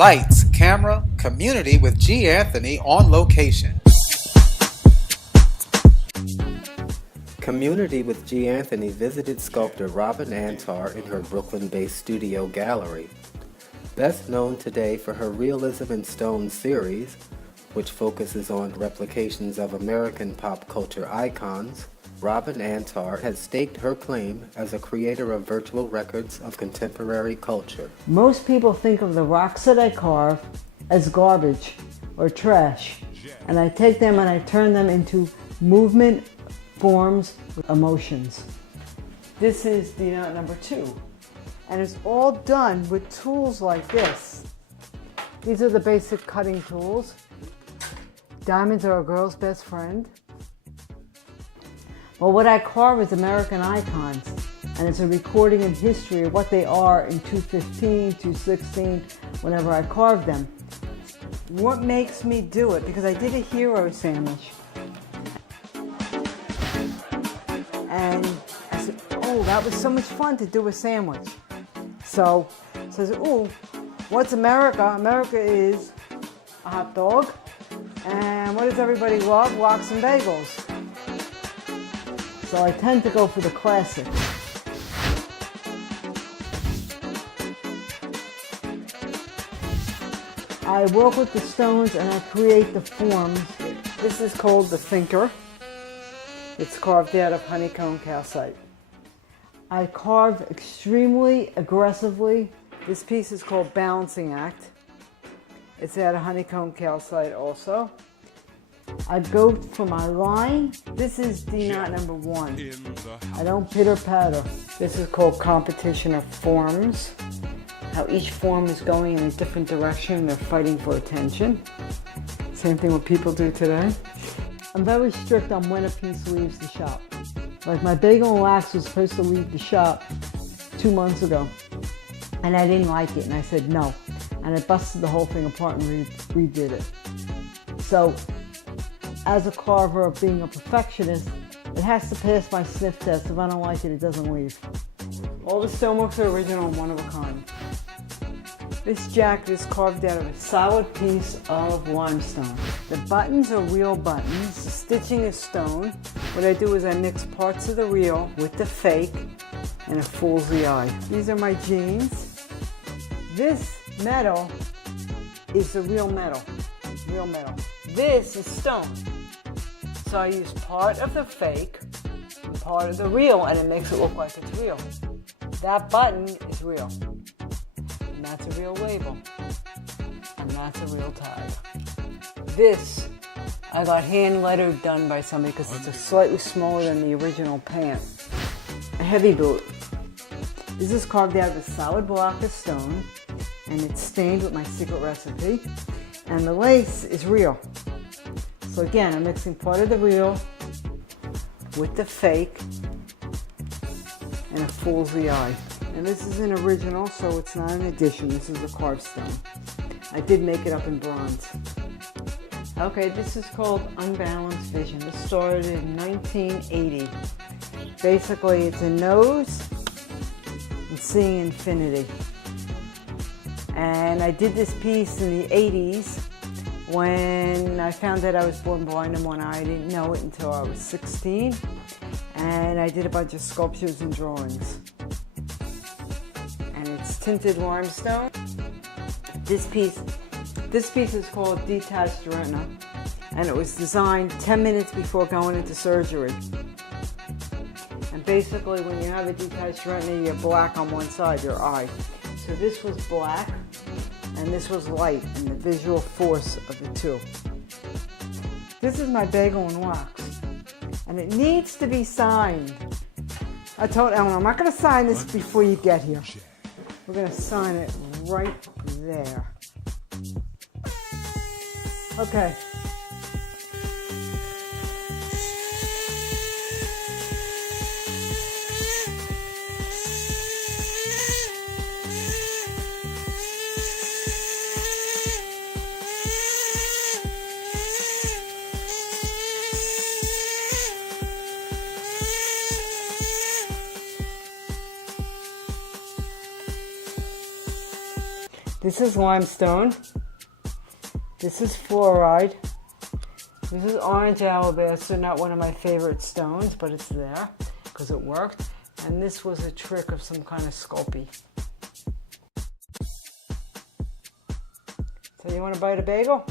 Lights, camera, community with G. Anthony on location. Community with G. Anthony visited sculptor Robin Antar in her Brooklyn-based studio gallery. Best known today for her Realism in Stone series, which focuses on replications of American pop culture icons, Robin Antar has staked her claim as a creator of virtual records of contemporary culture. Most people think of the rocks that I carve as garbage or trash, and I take them and I turn them into movement, forms, emotions. This is the number 2, and it's all done with tools like this. These are the basic cutting tools. Diamonds are a girl's best friend. Well, what I carve is American icons, and it's a recording in history of what they are in 215, 216, whenever I carve them. What makes me do it? Because I did a hero sandwich. And I said, oh, that was so much fun to do a sandwich. So I said, oh, what's America? America is a hot dog. And what does everybody love? Lox and bagels. So I tend to go for the classic. I work with the stones and I create the forms. This is called the thinker. It's carved out of honeycomb calcite. I carve extremely aggressively. This piece is called Balancing Act. It's out of honeycomb calcite also. I go for my line. This is D knot number 1. I don't pitter patter. This is called competition of forms. How each form is going in a different direction. They're fighting for attention. Same thing what people do today. I'm very strict on when a piece leaves the shop. Like my bagel and wax was supposed to leave the shop 2 months ago. And I didn't like it and I said no. And I busted the whole thing apart and redid it. So, as a carver, being a perfectionist, it has to pass my sniff test. If I don't like it, it doesn't leave. All the stoneworks are original and one of a kind. This jacket is carved out of a solid piece of limestone. The buttons are real buttons. The stitching is stone. What I do is I mix parts of the real with the fake, and it fools the eye. These are my jeans. This metal is the real metal. Real metal. This is stone. So I use part of the fake and part of the real, and it makes it look like it's real. That button is real. And that's a real label. And that's a real tag. This, I got hand lettered done by somebody because it's slightly smaller than the original pant. A heavy boot. This is carved out of a solid block of stone, and it's stained with my secret recipe. And the lace is real. So again, I'm mixing part of the real with the fake, and it fools the eye. And this is an original, so it's not an addition. This is the carved stone. I did make it up in bronze. Okay, this is called Unbalanced Vision. This started in 1980. Basically, it's a nose and seeing infinity. And I did this piece in the 80s when I found that I was born blind in one eye. I didn't know it until I was 16. And I did a bunch of sculptures and drawings. And it's tinted limestone. This piece is called Detached Retina. And it was designed 10 minutes before going into surgery. And basically when you have a detached retina, you're black on one side, your eye. So this was black, and this was light, and the visual force of the two. This is my bagel and wax, and it needs to be signed. I told Ellen, I'm not going to sign this before you get here. We're going to sign it right there. Okay. This is limestone. This is fluoride. This is orange alabaster, not one of my favorite stones, but it's there because it worked. And this was a trick of some kind of sculpey. So you want to bite a bagel?